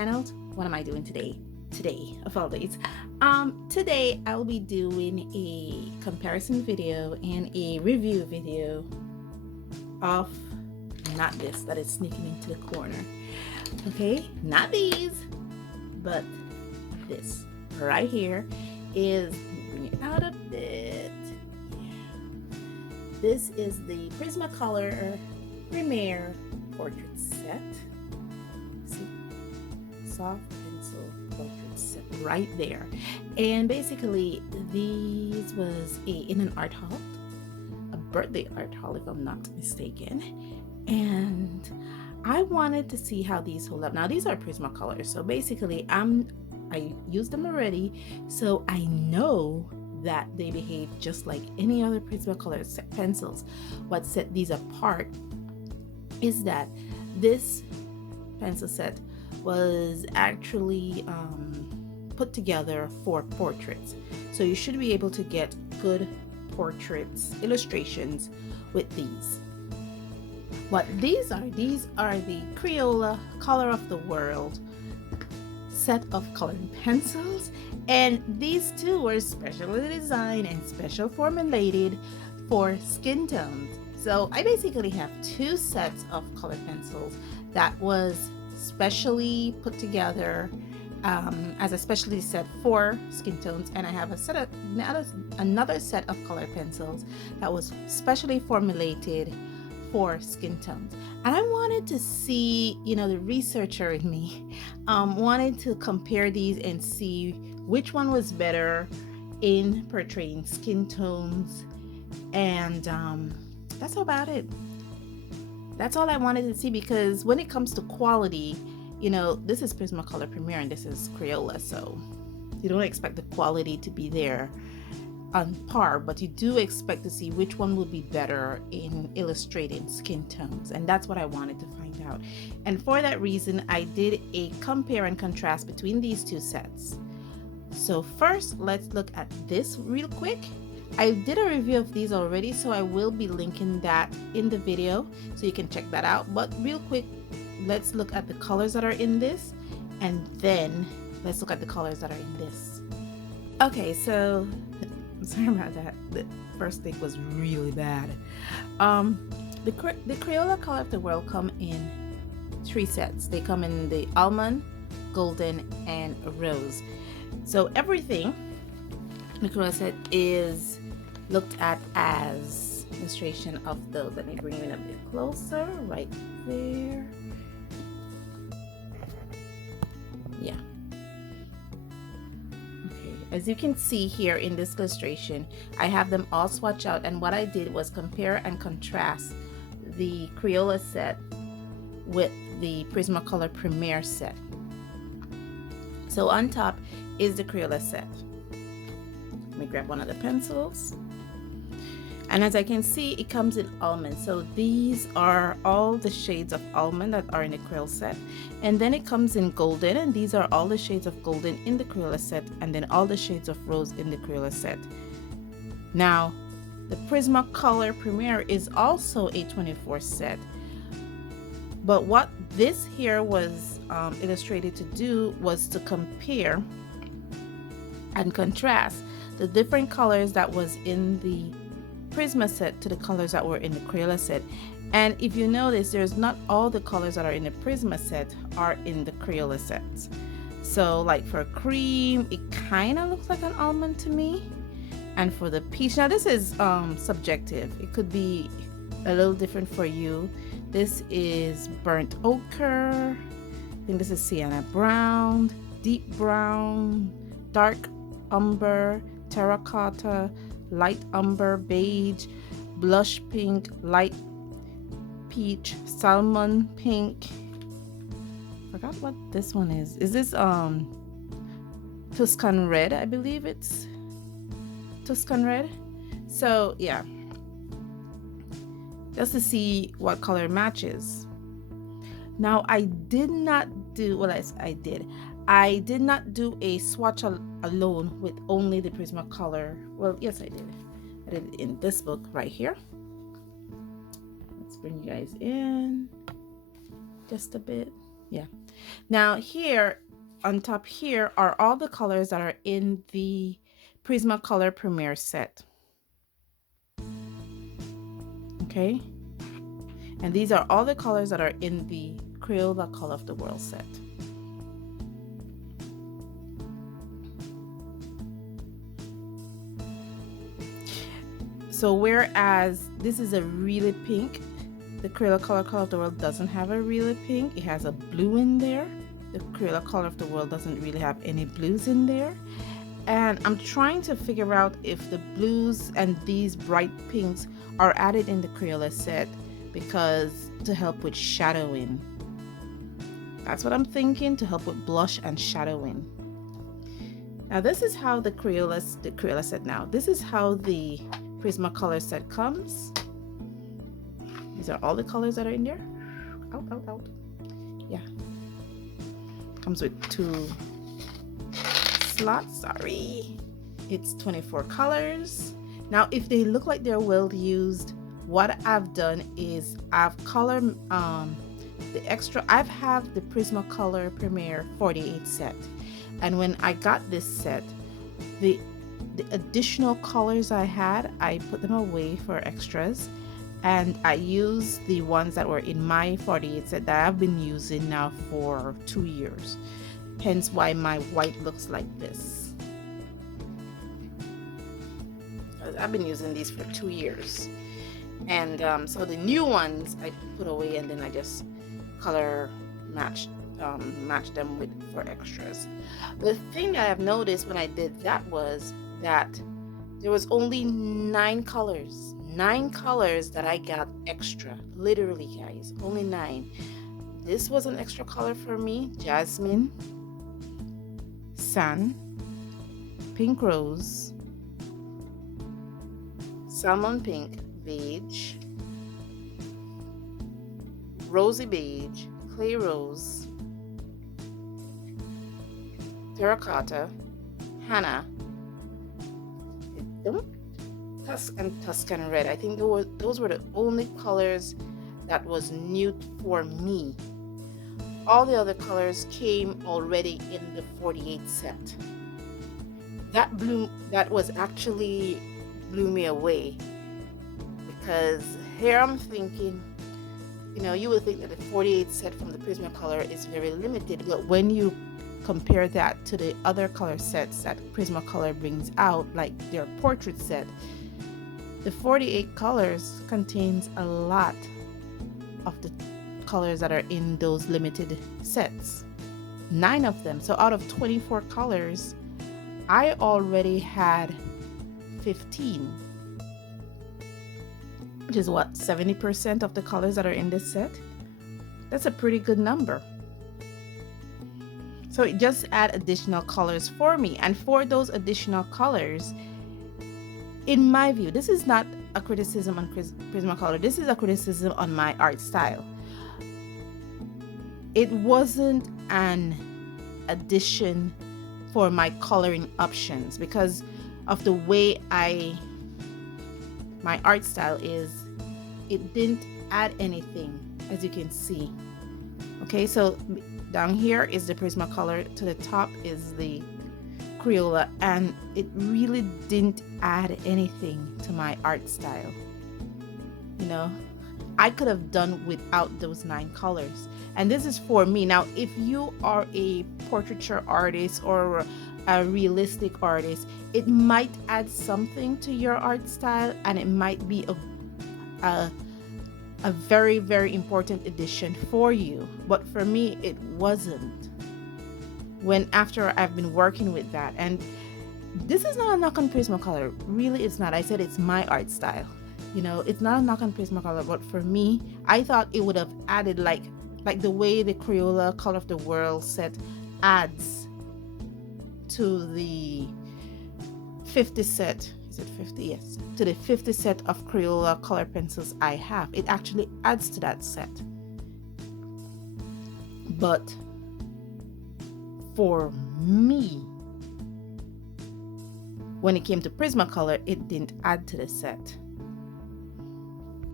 channel. What am I doing today? Today of all days. Today I'll be doing a comparison video and a review video of not this that is sneaking into the corner. Okay, not these, but this right here is, bring it out a bit. This is the Prismacolor Premier Portrait Set. See, soft pencil portrait set right there. And basically, these was in an art hall, a birthday art hall, if I'm not mistaken. And I wanted to see how these hold up. Now, these are Prismacolor, so basically, I used them already, so I know that they behave just like any other Prismacolor pencils. What set these apart is that this pencil set was actually put together for portraits. So you should be able to get good portraits, illustrations with these. What these are the Crayola Color of the World set of coloring pencils, and these two were specially designed and special formulated for skin tones. So I basically have two sets of color pencils that was specially put together as a specialty set for skin tones, and I have another set of color pencils that was specially formulated for skin tones. And I wanted to see, the researcher in me wanted to compare these and see which one was better in portraying skin tones, and that's about it. That's all I wanted to see, because when it comes to quality, this is Prismacolor Premier and this is Crayola, so you don't expect the quality to be there on par, but you do expect to see which one would be better in illustrating skin tones, and that's what I wanted to find out. And for that reason, I did a compare and contrast between these two sets. So first, let's look at this real quick. I did a review of these already, so I will be linking that in the video so you can check that out. But real quick, let's look at the colors that are in this, and then let's look at the colors that are in this. Okay, so sorry about that. The first take was really bad. The Crayola Color of the World come in three sets. They come in the almond, golden, and rose. So everything the Crayola set is looked at as illustration of those. Let me bring it a bit closer, right there. Yeah. As you can see here in this illustration, I have them all swatched out, and what I did was compare and contrast the Crayola set with the Prismacolor Premier set. So on top is the Crayola set. Let me grab one of the pencils. And as I can see, it comes in almond. So these are all the shades of almond that are in the Crayola set. And then it comes in golden, and these are all the shades of golden in the Crayola set, and then all the shades of rose in the Crayola set. Now, the Prismacolor Premier is also a 24 set. But what this here was illustrated to do was to compare and contrast the different colors that was in the Prisma set to the colors that were in the Crayola set. And if you notice, there's not all the colors that are in the Prisma set are in the Crayola sets. So like for cream, it kind of looks like an almond to me. And for the peach, now this is subjective. It could be a little different for you. This is burnt ochre. I think this is sienna brown, deep brown, dark umber, terracotta, light umber, beige, blush pink, light peach, salmon pink. Forgot what this one is. Is this Tuscan red? I believe it's Tuscan red. So yeah, just to see what color matches. Now I did not do, well, I did. I did not do a swatch alone with only the Prismacolor. Well, yes, I did. I did it in this book right here. Let's bring you guys in just a bit. Yeah. Now here on top here are all the colors that are in the Prismacolor Premiere set. Okay, and these are all the colors that are in the Crayola Color of the World set. So whereas this is a really pink, the Crayola Color of the World doesn't have a really pink. It has a blue in there. The Crayola Color of the World doesn't really have any blues in there. And I'm trying to figure out if the blues and these bright pinks are added in the Crayola set because to help with shadowing. That's what I'm thinking, to help with blush and shadowing. Now this is how the Crayola set now. This is how the Prismacolor set comes. These are all the colors that are in there. Out, out, out. Yeah. Comes with 2 slots, sorry. It's 24 colors. Now, if they look like they're well used, what I've done is I've colored the extra. I have the Prismacolor Premiere 48 set. And when I got this set, the additional colors I had, I put them away for extras, and I used the ones that were in my 48 set that I've been using now for 2 years, hence why my white looks like this. I've been using these for 2 years, and so the new ones I put away, and then I just color match them with for extras. The thing that I've noticed when I did that was that there was only 9 colors that I got extra. Literally, guys, only 9. This was an extra color for me: jasmine, sun, pink rose, salmon pink, beige, rosy beige, clay rose, terracotta, henna, and Tuscan red. I think those were the only colors that was new for me. All the other colors came already in the 48 set. That was actually blew me away, because here I'm thinking, you know, you would think that the 48 set from the Prismacolor is very limited, but when you compare that to the other color sets that Prismacolor brings out, like their portrait set, the 48 colors contains a lot of the colors that are in those limited sets. 9 of them. So out of 24 colors, I already had 15, which is what, 70% of the colors that are in this set. That's a pretty good number. So it just add additional colors for me, and for those additional colors, in my view, this is not a criticism on Prismacolor. This is a criticism on my art style. It wasn't an addition for my coloring options because of the way my art style is. It didn't add anything, as you can see. Okay, so down here is the Prismacolor, to the top is the Crayola, and it really didn't add anything to my art style. You know, I could have done without those 9 colors, and this is for me. Now, if you are a portraiture artist or a realistic artist, it might add something to your art style, and it might be a very, very important addition for you. But for me, it wasn't. After I've been working with that, and this is not a knock on Prismacolor, really it's not. I said it's my art style, you know, it's not a knock on Prismacolor, but for me, I thought it would have added like the way the Crayola Color of the World set adds to the 50 set. Is it 50? Yes, to the 50 set of Crayola color pencils I have. It actually adds to that set. But for me, when it came to Prismacolor, it didn't add to the set.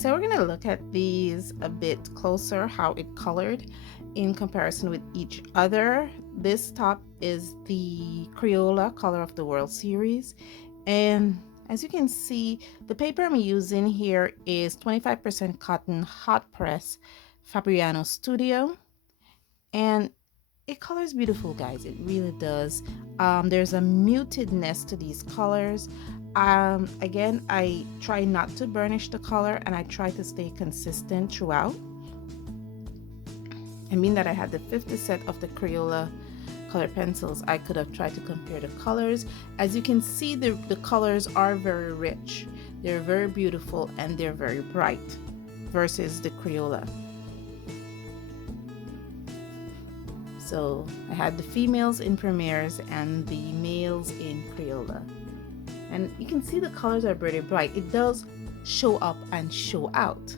So we're gonna look at these a bit closer, how it colored in comparison with each other. This top is the Crayola Color of the World series, and as you can see, the paper I'm using here is 25% cotton hot press Fabriano Studio, and it colors beautiful, guys. It really does. There's a mutedness to these colors. Again, I try not to burnish the color, and I try to stay consistent throughout. I mean that I had the 50 set of the Crayola color pencils, I could have tried to compare the colors. As you can see, the colors are very rich, they're very beautiful, and they're very bright versus the Crayola. So I had the females in Premieres and the males in Crayola, and you can see the colors are very bright. It does show up and show out.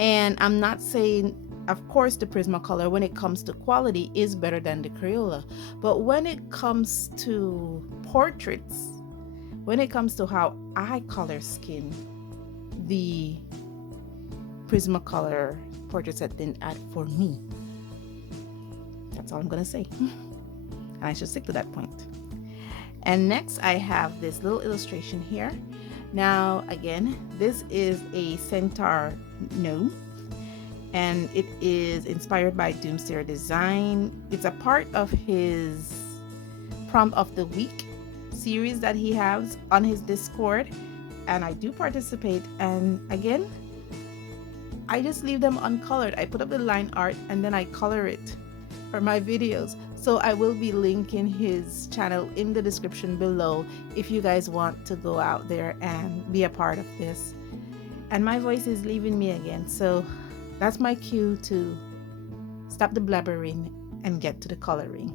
And I'm not saying, of course, the Prismacolor, when it comes to quality, is better than the Crayola. But when it comes to portraits, when it comes to how I color skin, the Prismacolor portrait set didn't add for me. That's all I'm gonna say. And I should stick to that point. And next I have this little illustration here. Now again, this is a centaur gnome, and it is inspired by Doomsayer Design. It's a part of his prompt of the week series that he has on his Discord, and I do participate. And again, I just leave them uncolored. I put up the line art and then I color it for my videos. So I will be linking his channel in the description below if you guys want to go out there and be a part of this. And my voice is leaving me again, so that's my cue to stop the blabbering and get to the coloring.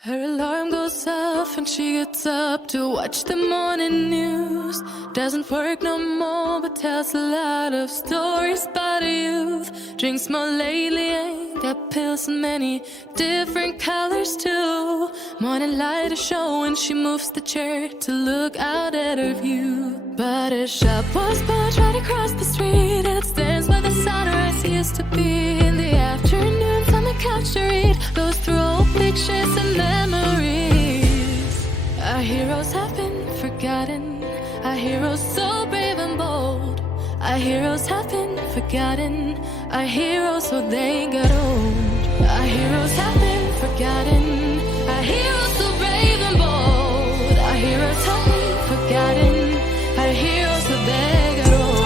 Her alarm goes off and she gets up to watch the morning news. Doesn't work no more but tells a lot of stories about her youth. Drinks more lately, ain't got pills in many different colors too. Morning light is showing, she moves the chair to look out at her view. But her shop was built right across the street, and it stands where the sunrise used to be. In the afternoons on the couch to read, goes through old pictures and memories. Our heroes have been forgotten, our heroes so brave and bold. Our heroes have been forgotten, our heroes so they got old. Our heroes have been forgotten, our heroes so brave and bold. Our heroes have been forgotten, our heroes so they got old.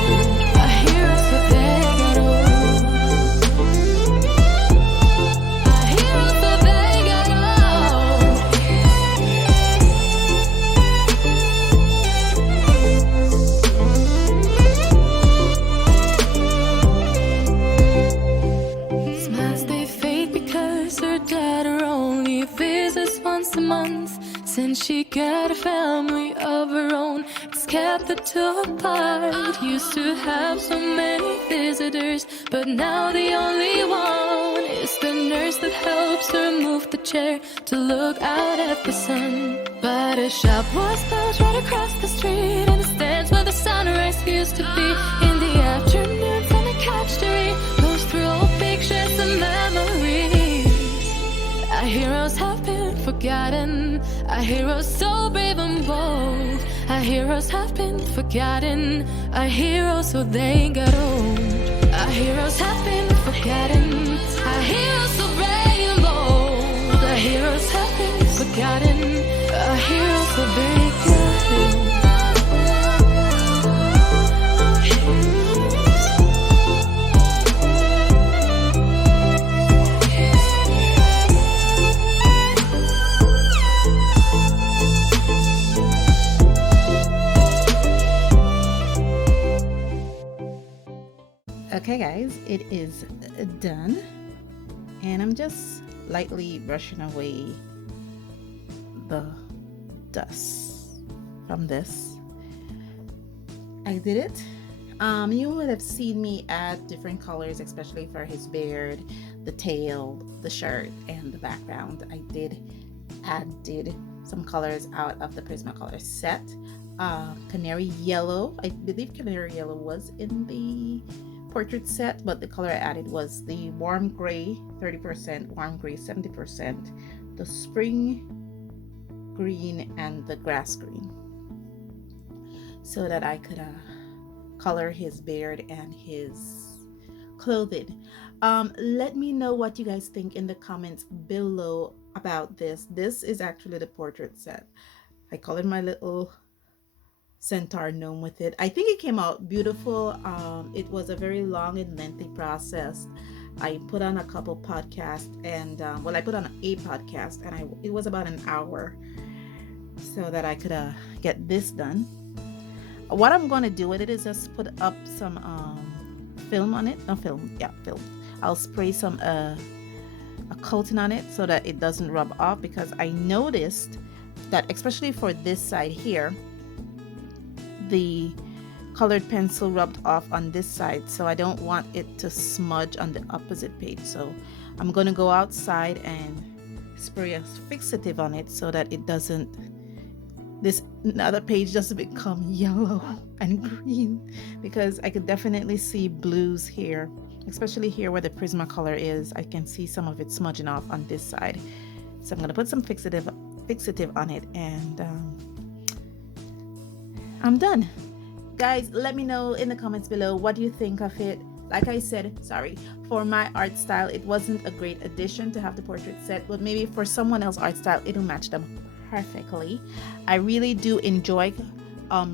Our heroes so they got old. Our heroes so they got old. Smiles they fade because her daughter only visits once a month. Since she got a family of her own, it's kept the two apart. Used to have so many visitors, but now the only one is the nurse that helps her move the chair to look out at the sun. But her shop was built right across the street, and it stands where the sunrise used to be. In the afternoons on the couch to read, goes through old pictures and memories. Our heroes have been forgotten, our heroes so brave and bold. Our heroes have been forgotten, our heroes so they got old. Our heroes have been forgotten, our heroes so brave and bold. Our heroes have been forgotten, our heroes so they got old. Okay guys, it is done, and I'm just lightly brushing away the dust from this. I did it. You would have seen me add different colors, especially for his beard, the tail, the shirt, and the background. I did add some colors out of the Prismacolor set. canary yellow. I believe canary yellow was in the portrait set, but the color I added was the warm gray 30%, warm gray 70%, the spring green, and the grass green, so that I could color his beard and his clothing. Let me know what you guys think in the comments below about this. This is actually the portrait set. I colored my little centaur gnome with it. I think it came out beautiful. It was a very long and lengthy process. I put on a couple podcasts, and I put on a podcast, and it was about an hour so that I could get this done. What I'm going to do with it is just put up some film on it. No, film. Yeah, film. I'll spray some a coating on it so that it doesn't rub off, because I noticed that especially for this side here, the colored pencil rubbed off on this side, so I don't want it to smudge on the opposite page. So I'm going to go outside and spray a fixative on it so that it doesn't, this other page doesn't become yellow and green, because I could definitely see blues here, especially here where the Prismacolor is. I can see some of it smudging off on this side. So I'm going to put some fixative on it, and I'm done. Guys, let me know in the comments below what you think of it. Like I said, sorry, for my art style, it wasn't a great addition to have the portrait set, but maybe for someone else's art style, it'll match them perfectly. I really do enjoy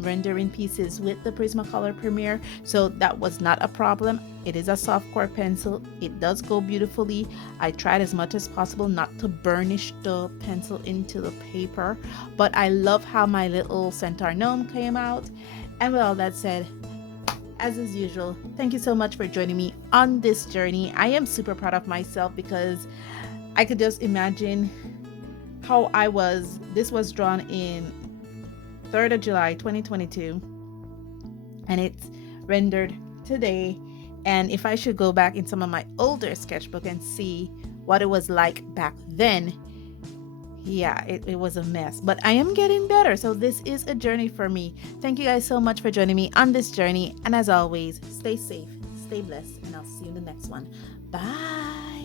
rendering pieces with the Prismacolor Premiere, so that was not a problem. It is a soft core pencil. It does go beautifully. I tried as much as possible not to burnish the pencil into the paper, but I love how my little centaur gnome came out. And with all that said, as is usual, thank you so much for joining me on this journey. I am super proud of myself, because I could just imagine how this was drawn in 3rd of July 2022, and it's rendered today. And if I should go back in some of my older sketchbook and see what it was like back then, yeah, it was a mess, but I am getting better. So this is a journey for me. Thank you guys so much for joining me on this journey, and as always, stay safe, stay blessed, and I'll see you in the next one. Bye.